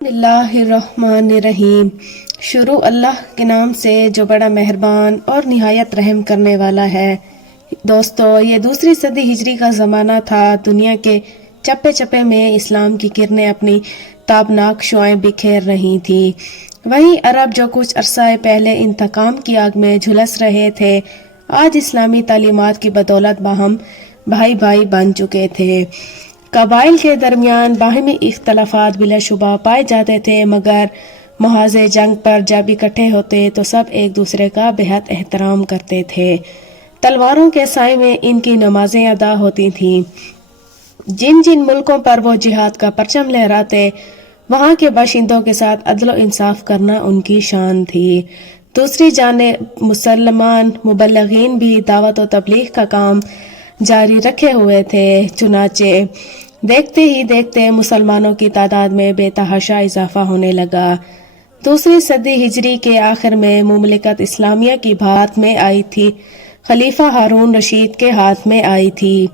بسم اللہ الرحمن الرحیم۔ شروع اللہ کے نام سے جو بڑا مہربان اور نہایت رحم کرنے والا ہے۔ دوستو، یہ دوسری صدی ہجری کا زمانہ تھا۔ دنیا کے چپے چپے میں اسلام کی کرنیں اپنی تابناک شعاعیں بکھیر رہی تھی۔ وہیں عرب جو کچھ عرصہ پہلے انتقام کی آگ میں جھلس رہے تھے، آج اسلامی تعلیمات کی بدولت باہم بھائی بھائی بن چکے تھے۔ قبائل کے درمیان باہمی اختلافات بلا شبہ پائے جاتے تھے، مگر محاذ جنگ پر جب اکٹھے ہوتے تو سب ایک دوسرے کا بہت احترام کرتے تھے۔ تلواروں کے سائے میں ان کی نمازیں ادا ہوتی تھیں۔ جن جن ملکوں پر وہ جہاد کا پرچم لہراتے، وہاں کے باشندوں کے ساتھ عدل و انصاف کرنا ان کی شان تھی۔ دوسری جانب مسلمان مبلغین بھی دعوت و تبلیغ کا کام جاری رکھے ہوئے تھے۔ چنانچہ دیکھتے ہی دیکھتے مسلمانوں کی تعداد میں بے تحاشا اضافہ ہونے لگا۔ دوسری صدی ہجری کے آخر میں مملکت اسلامیہ کی ہاتھ میں آئی تھی، خلیفہ ہارون رشید کے ہاتھ میں آئی تھی۔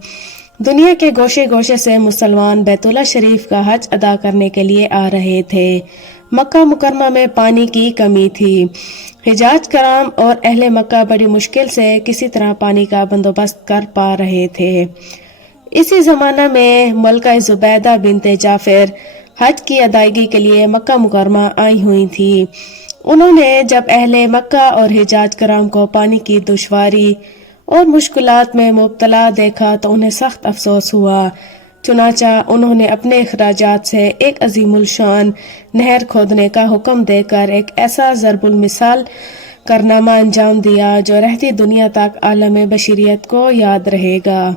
دنیا کے گوشے گوشے سے مسلمان بیت اللہ شریف کا حج ادا کرنے کے لیے آ رہے تھے۔ مکہ مکرمہ میں پانی کی کمی تھی۔ حجاج کرام اور اہل مکہ بڑی مشکل سے کسی طرح پانی کا بندوبست کر پا رہے تھے۔ اسی زمانہ میں ملکہ زبیدہ بنت جعفر حج کی ادائیگی کے لیے مکہ مکرمہ آئی ہوئی تھی۔ انہوں نے جب اہل مکہ اور حجاج کرام کو پانی کی دشواری اور مشکلات میں مبتلا دیکھا تو انہیں سخت افسوس ہوا۔ چنانچہ انہوں نے اپنے اخراجات سے ایک عظیم الشان نہر کھودنے کا حکم دے کر ایک ایسا ضرب المثال کارنامہ انجام دیا جو رہتی دنیا تک عالم بشریت کو یاد رہے گا۔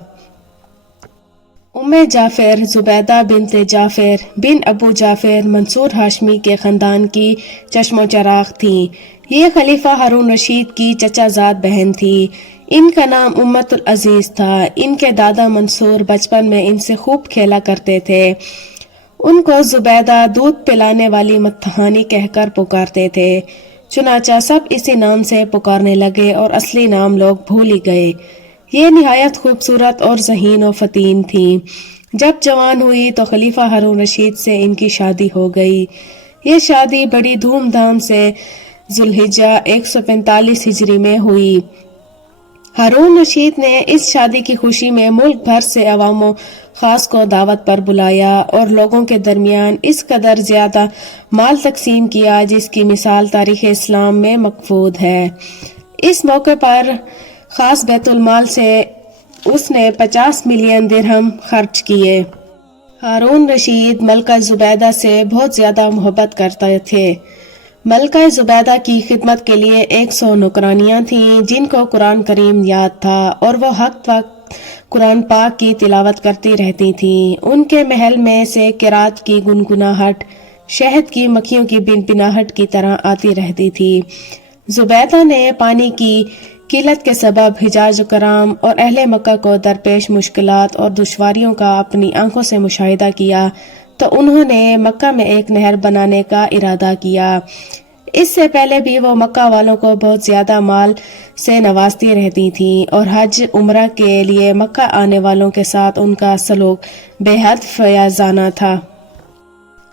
ام جعفر زبیدہ بنت جعفر بن ابو جعفر منصور ہاشمی کے خاندان کی چشم و چراغ تھیں۔ یہ خلیفہ ہارون رشید کی چچا زاد بہن تھی۔ ان کا نام امت العزیز تھا۔ ان کے دادا منصور بچپن میں ان سے خوب کھیلا کرتے تھے۔ ان کو زبیدہ دودھ پلانے والی متہانی کہہ کر پکارتے تھے۔ چنانچہ سب اسی نام سے پکارنے لگے اور اصلی نام لوگ بھول ہی گئے۔ یہ نہایت خوبصورت اور ذہین و فطین تھیں۔ جب جوان ہوئی تو خلیفہ ہارون رشید سے ان کی شادی ہو گئی۔ یہ شادی بڑی دھوم دھام سے ذوالحجہ 145 ہجری میں ہوئی۔ ہارون رشید نے اس شادی کی خوشی میں ملک بھر سے عوام و خاص کو دعوت پر بلایا اور لوگوں کے درمیان اس قدر زیادہ مال تقسیم کیا جس کی مثال تاریخ اسلام میں مفقود ہے۔ اس موقع پر خاص بیت المال سے اس نے 50 ملین درہم خرچ کیے۔ ہارون رشید ملکہ زبیدہ سے بہت زیادہ محبت کرتے تھے۔ ملکہ زبیدہ کی خدمت کے لیے 100 نوکرانیاں تھیں جن کو قرآن کریم یاد تھا اور وہ وقت قرآن پاک کی تلاوت کرتی رہتی تھیں۔ ان کے محل میں سے قرات کی گنگناہٹ شہد کی مکھیوں کی بنبناہٹ کی طرح آتی رہتی تھی۔ زبیدہ نے پانی کی قلت کے سبب حجاج کرام اور اہل مکہ کو درپیش مشکلات اور دشواریوں کا اپنی آنکھوں سے مشاہدہ کیا تو انہوں نے مکہ میں ایک نہر بنانے کا ارادہ کیا۔ اس سے پہلے بھی وہ مکہ والوں کو بہت زیادہ مال سے نوازتی رہتی تھیں اور حج عمرہ کے لیے مکہ آنے والوں کے ساتھ ان کا سلوک بے حد فیاضانہ تھا۔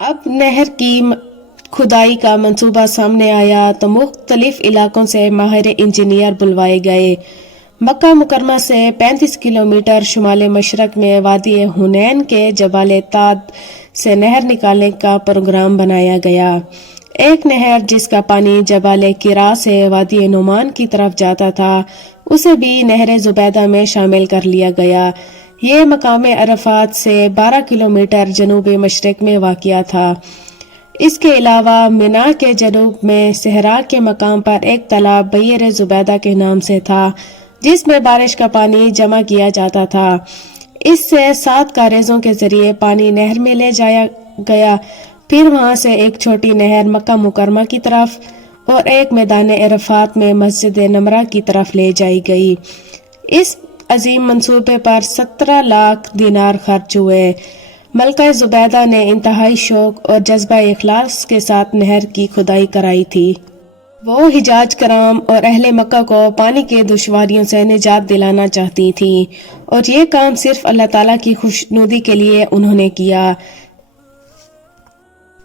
اب نہر کی کھدائی کا منصوبہ سامنے آیا تو مختلف علاقوں سے ماہر انجینئر بلوائے گئے۔ مکہ مکرمہ سے 35 کلومیٹر شمال مشرق میں وادی حنین کے جبال تاد سے نہر نکالنے کا پروگرام بنایا گیا۔ ایک نہر جس کا پانی جبال قرا سے وادی نعمان کی طرف جاتا تھا، اسے بھی نہر زبیدہ میں شامل کر لیا گیا۔ یہ مقام عرفات سے 12 کلومیٹر جنوب مشرق میں واقع تھا۔ اس کے علاوہ مینا کے جنوب میں صحرا کے مقام پر ایک تالاب بئر زبیدہ کے نام سے تھا جس میں بارش کا پانی جمع کیا جاتا تھا۔ اس سے 7 کاریزوں کے ذریعے پانی نہر میں لے جایا گیا، پھر وہاں سے ایک چھوٹی نہر مکہ مکرمہ کی طرف اور ایک میدان عرفات میں مسجد نمرہ کی طرف لے جائی گئی۔ اس عظیم منصوبے پر 17 لاکھ دینار خرچ ہوئے۔ ملکہ زبیدہ نے انتہائی شوق اور جذبہ اخلاص کے ساتھ نہر کی کھدائی کرائی تھی۔ وہ حجاج کرام اور اہل مکہ کو پانی کے دشواریوں سے نجات دلانا چاہتی تھیں اور یہ کام صرف اللہ تعالیٰ کی خوشنودی کے لیے انہوں نے کیا۔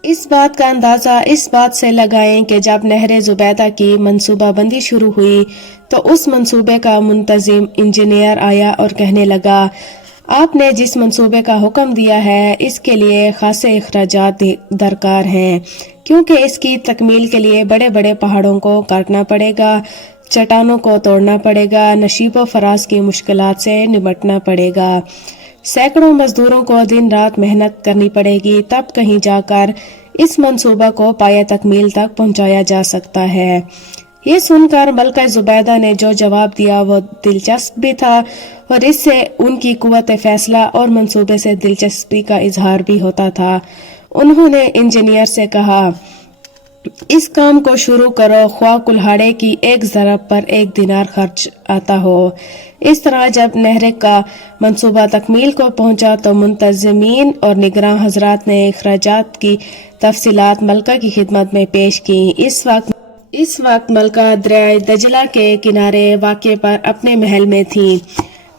اس بات کا اندازہ اس بات سے لگائیں کہ جب نہر زبیدہ کی منصوبہ بندی شروع ہوئی تو اس منصوبے کا منتظم انجینئر آیا اور کہنے لگا، آپ نے جس منصوبے کا حکم دیا ہے اس کے لیے خاصے اخراجات درکار ہیں، کیونکہ اس کی تکمیل کے لیے بڑے بڑے پہاڑوں کو کاٹنا پڑے گا، چٹانوں کو توڑنا پڑے گا، نشیب و فراز کی مشکلات سے نمٹنا پڑے گا، سینکڑوں مزدوروں کو دن رات محنت کرنی پڑے گی، تب کہیں جا کر اس منصوبہ کو پایہ تکمیل تک پہنچایا جا سکتا ہے۔ یہ سن کر ملکہ زبیدہ نے جو جواب دیا وہ دلچسپ بھی تھا اور اس سے ان کی قوت فیصلہ اور منصوبے سے دلچسپی کا اظہار بھی ہوتا تھا۔ انہوں نے انجینئر سے کہا، اس کام کو شروع کرو، خواہ کلہاڑے کی ایک ضرب پر 1 دینار خرچ آتا ہو۔ اس طرح جب نہر کا منصوبہ تکمیل کو پہنچا تو منتظمین اور نگراں حضرات نے اخراجات کی تفصیلات ملکہ کی خدمت میں پیش کی۔ اس وقت ملکہ دریائے دجلہ کے کنارے واقع پر اپنے محل میں تھیں۔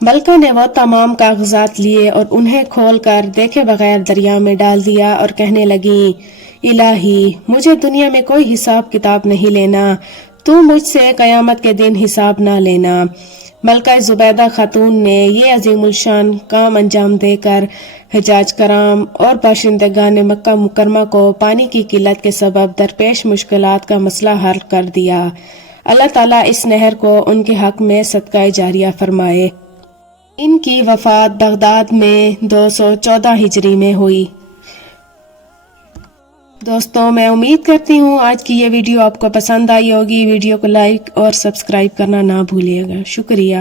ملکہ نے وہ تمام کاغذات لیے اور انہیں کھول کر دیکھے بغیر دریا میں ڈال دیا اور کہنے لگیں، الہی، مجھے دنیا میں کوئی حساب کتاب نہیں لینا، تو مجھ سے قیامت کے دن حساب نہ لینا۔ ملکہ زبیدہ خاتون نے یہ عظیم الشان کام انجام دے کر حجاج کرام اور باشندگان مکہ مکرمہ کو پانی کی قلت کے سبب درپیش مشکلات کا مسئلہ حل کر دیا۔ اللہ تعالیٰ اس نہر کو ان کے حق میں صدقہ جاریہ فرمائے۔ ان کی وفات بغداد میں 214 ہجری میں ہوئی۔ دوستوں، میں امید کرتی ہوں آج کی یہ ویڈیو آپ کو پسند آئی ہوگی۔ ویڈیو کو لائک اور سبسکرائب کرنا نہ بھولیے گا۔ شکریہ۔